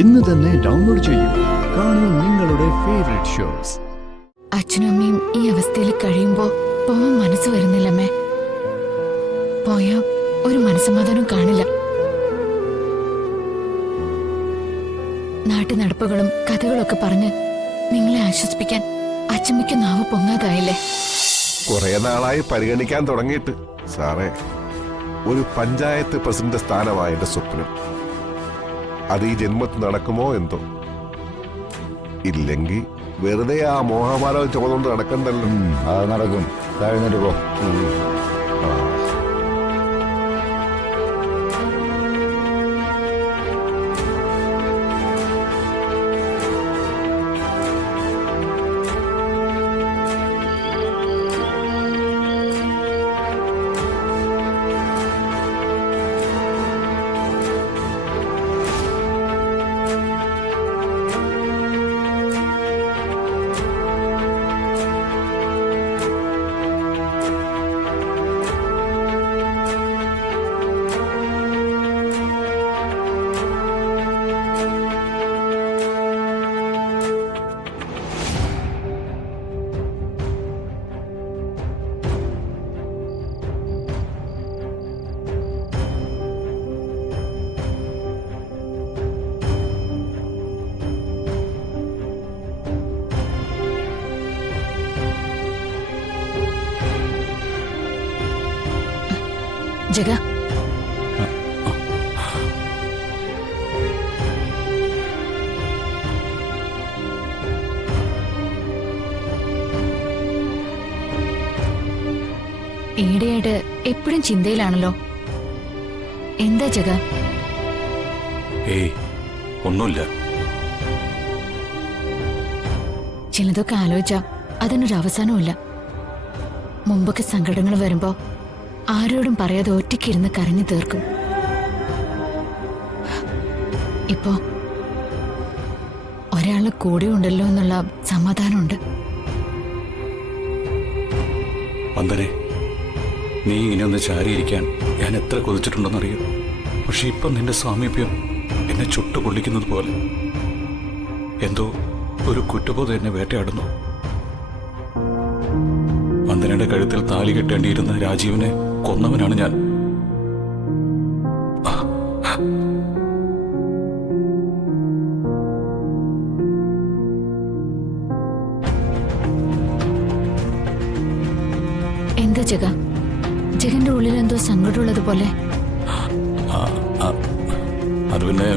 ഇന്ന് തന്നെ ഡൗൺലോഡ് ചെയ്യൂ. കാണൂ നിങ്ങളുടെ ഫേവറേറ്റ് ഷോസ്. അച്ഛനും അമ്മയും ഈ അവസ്ഥയിൽ കഴിയുമ്പോ പോവാൻ മനസ്സ് വരുന്നില്ലമ്മേ. പോയാ ഒരു മനസ്സമാധാനം കാണില്ല. നാട്ടു നടപ്പുകളും കഥകളൊക്കെ പറഞ്ഞ് നിങ്ങളെ ആശ്വസിപ്പിക്കാൻ അച്ഛമ്മയ്ക്ക് നാവ് പൊങ്ങാതായില്ലേ? കുറെ നാളായി പരിഗണിക്കാൻ തുടങ്ങിയിട്ട്. സാറേ, ഒരു പഞ്ചായത്ത് പ്രസിഡന്റ് സ്ഥാനമായ എന്റെ സ്വപ്നം. അത് ഈ ജന്മത്തിൽ നടക്കുമോ എന്തോ. ഇല്ലെങ്കിൽ വെറുതെ ആ മോഹമാലം ചുമന്നുകൊണ്ട് നടക്കണ്ടല്ലോ. അത് നടക്കും. കഴിഞ്ഞിട്ട് പോ. ജഗ, ഈടെയായിട്ട് എപ്പോഴും ചിന്തയിലാണല്ലോ. എന്താ ജഗ? ഏയ്, ഒന്നുമില്ല. ചിലതൊക്കെ ആലോചിച്ചാ അതിനൊരു അവസാനവുമില്ല. മുമ്പൊക്കെ സങ്കടങ്ങൾ വരുമ്പോ ആരോടും പറയാതെ ഒറ്റയ്ക്കിരുന്ന് കരഞ്ഞു തീർക്കും. ഇപ്പോ ഒരാള് കൂടെ ഉണ്ടല്ലോ എന്നുള്ള സമാധാനമുണ്ട്. വന്ദനെ, നീ ഇങ്ങനെ ഒന്ന് ചാരിയിരിക്കാൻ ഞാൻ എത്ര കൊതിച്ചിട്ടുണ്ടെന്നറിയോ. പക്ഷെ ഇപ്പൊ നിന്റെ സാമീപ്യം എന്നെ ചുട്ടുപൊള്ളിക്കുന്നത് പോലെ എന്തോ ഒരു കുറ്റബോധം എന്നെ വേട്ടയാടുന്നു. വന്ദനയുടെ കഴുത്തിൽ താലി കെട്ടേണ്ടിയിരുന്ന രാജീവിനെ കൊന്നവനാണ് ഞാൻ. എന്താ ജഗ? ജഗന്റെ ഉള്ളിൽ എന്തോ സങ്കടമുള്ളത് പോലെ. അത് പിന്നെ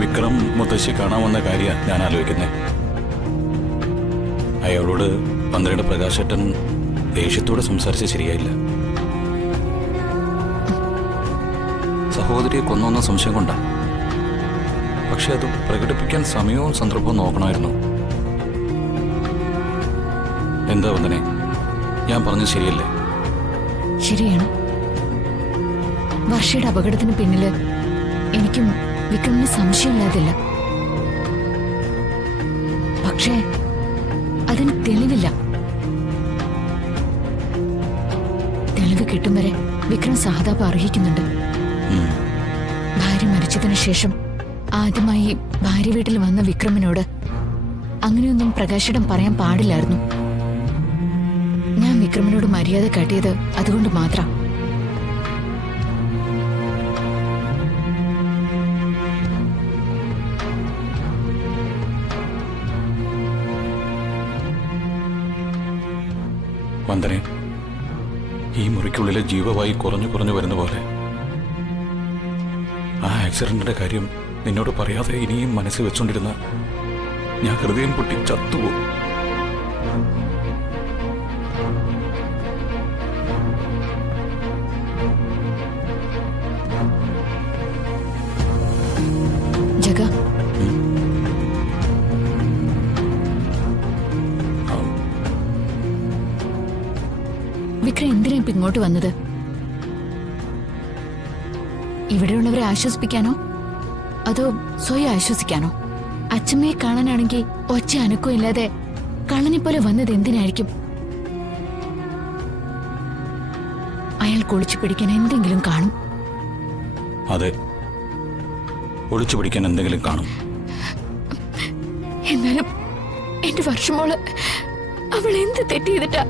വിക്രം മുത്തശ്ശി കാണാൻ വന്ന കാര്യ ഞാൻ ആലോചിക്കുന്നേ. അയാളോട് വന്ദനയുടെ പ്രകാശേട്ടൻ ദേഷ്യത്തോടെ സംസാരിച്ച ശരിയായില്ല. സഹോദരിയെ കൊന്നൊന്ന സംശയം കൊണ്ടാ. പക്ഷെ അത് പ്രകടിപ്പിക്കാൻ സമയവും സന്ദർഭവും നോക്കണമായിരുന്നു. എന്താ വന്ദനെ, ഞാൻ പറഞ്ഞത് ശരിയല്ലേ? ശരിയാണ്. വർഷയുടെ അപകടത്തിന് പിന്നില് എനിക്കും വിക്രമിന് സംശയമില്ലാതില്ല. പക്ഷേ അതിന് തെളിവില്ല. തെളിവ് കിട്ടും വരെ വിക്രം സഹതാപം അർഹിക്കുന്നുണ്ട്. ഭാര്യ മരിച്ചതിനു ശേഷം ആദ്യമായി ഭാര്യ വീട്ടിൽ വന്ന വിക്രമിനോട് അങ്ങനെയൊന്നും പ്രകാശിടം പറയാൻ പാടില്ലായിരുന്നു. ഞാൻ വിക്രമിനോട് മര്യാദ കാട്ടിയത് അതുകൊണ്ട് മാത്രം. വന്ദനെ, ഈ മുറിക്കുള്ളിലെ ജീവവായു കുറഞ്ഞു കുറഞ്ഞു വരുന്ന പോലെ ആ ആക്സിഡന്റിന്റെ കാര്യം നിന്നോട് പറയാതെ ഇനിയും മനസ്സിൽ വെച്ചോണ്ടിരുന്ന ഞാൻ ഹൃദയം പൊട്ടി ചത്തുപോകും. ജഗ, വിക്രം എന്തിനാ ഇപ്പൊ ഇങ്ങോട്ട് വന്നത്? ഇവിടെയുള്ളവരെ ആശ്വസിപ്പിക്കാനോ അതോ സ്വയം ആശ്വസിക്കാനോ? അച്ഛമ്മയെ കാണാനാണെങ്കിൽ ഒച്ച അനക്കോ ഇല്ലാതെ കള്ളനെ പോലെ വന്നത് എന്തിനായിരിക്കും? അയാൾ കുളിച്ചു പിടിക്കാൻ എന്തെങ്കിലും കാണും. അതെ, ഒളിച്ചു പിടിക്കാൻ എന്തെങ്കിലും കാണും. എന്നാലും എന്റെ വർഷമോള് അവൾ എന്ത് തെറ്റ് ചെയ്തിട്ടാ?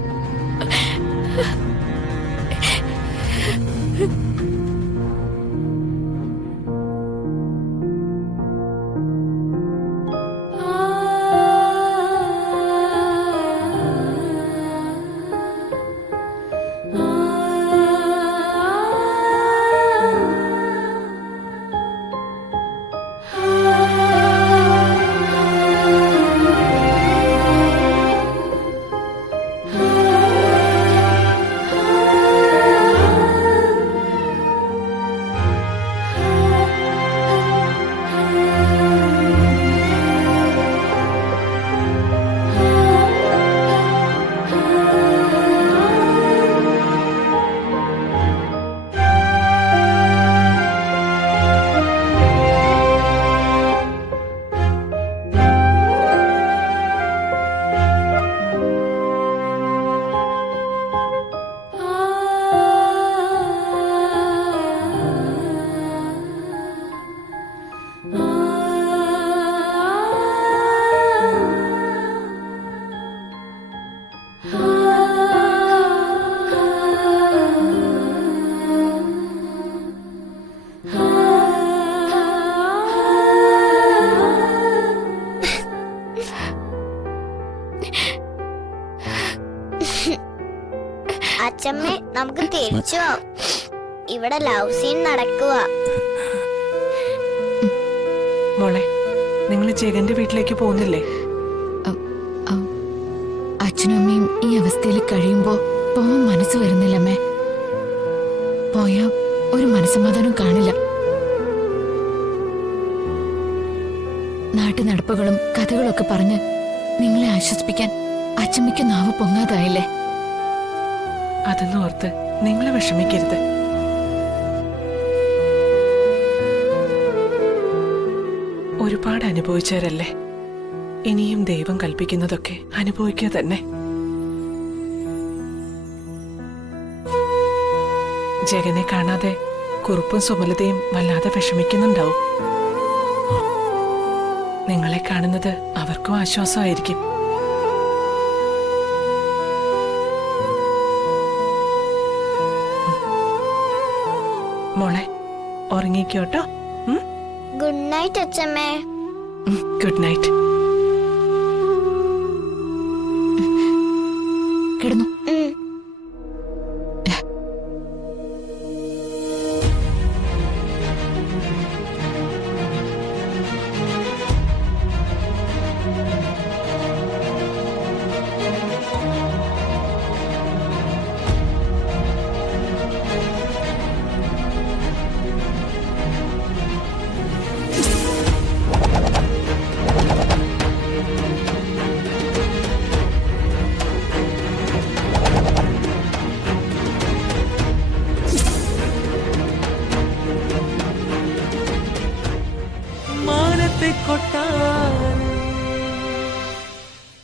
അച്ഛമ്മേ, നമുക്ക് തിരിച്ചു പോവാം. ഇവിടെ ലവ് സീൻ നടക്കുക. മോളെ, നിങ്ങൾ ജഗന്റെ വീട്ടിലേക്ക് പോകുന്നില്ലേ? അച്ഛനും അമ്മയും ഈ അവസ്ഥയിൽ കഴിയുമ്പോ പോവാൻ മനസ്സ് വരുന്നില്ലമ്മേ. പോയാ ഒരു മനസ്സമാധാനം കാണില്ല. നാട്ടു നടപ്പുകളും കഥകളൊക്കെ പറഞ്ഞ് നിങ്ങളെ ആശ്വസിപ്പിക്കാൻ അച്ഛമ്മയ്ക്ക് നാവ് പൊങ്ങാതായില്ലേ? അതൊന്നും ഓർത്ത് നിങ്ങൾ വിഷമിക്കരുത്. ഒരുപാട് അനുഭവിച്ചവരല്ലേ, ഇനിയും ദൈവം കൽപ്പിക്കുന്നതൊക്കെ അനുഭവിക്കുക തന്നെ. ജഗനെ കാണാതെ കുറുപ്പും സുമലതയും വല്ലാതെ വിഷമിക്കുന്നുണ്ടാവും. നിങ്ങളെ കാണുന്നത് അവർക്കും ആശ്വാസമായിരിക്കും. മോളെ, ഉറങ്ങിക്കോട്ടോ. ഗുഡ് നൈറ്റ് അച്ഛമ്മേ. Good night. കിടന്നു.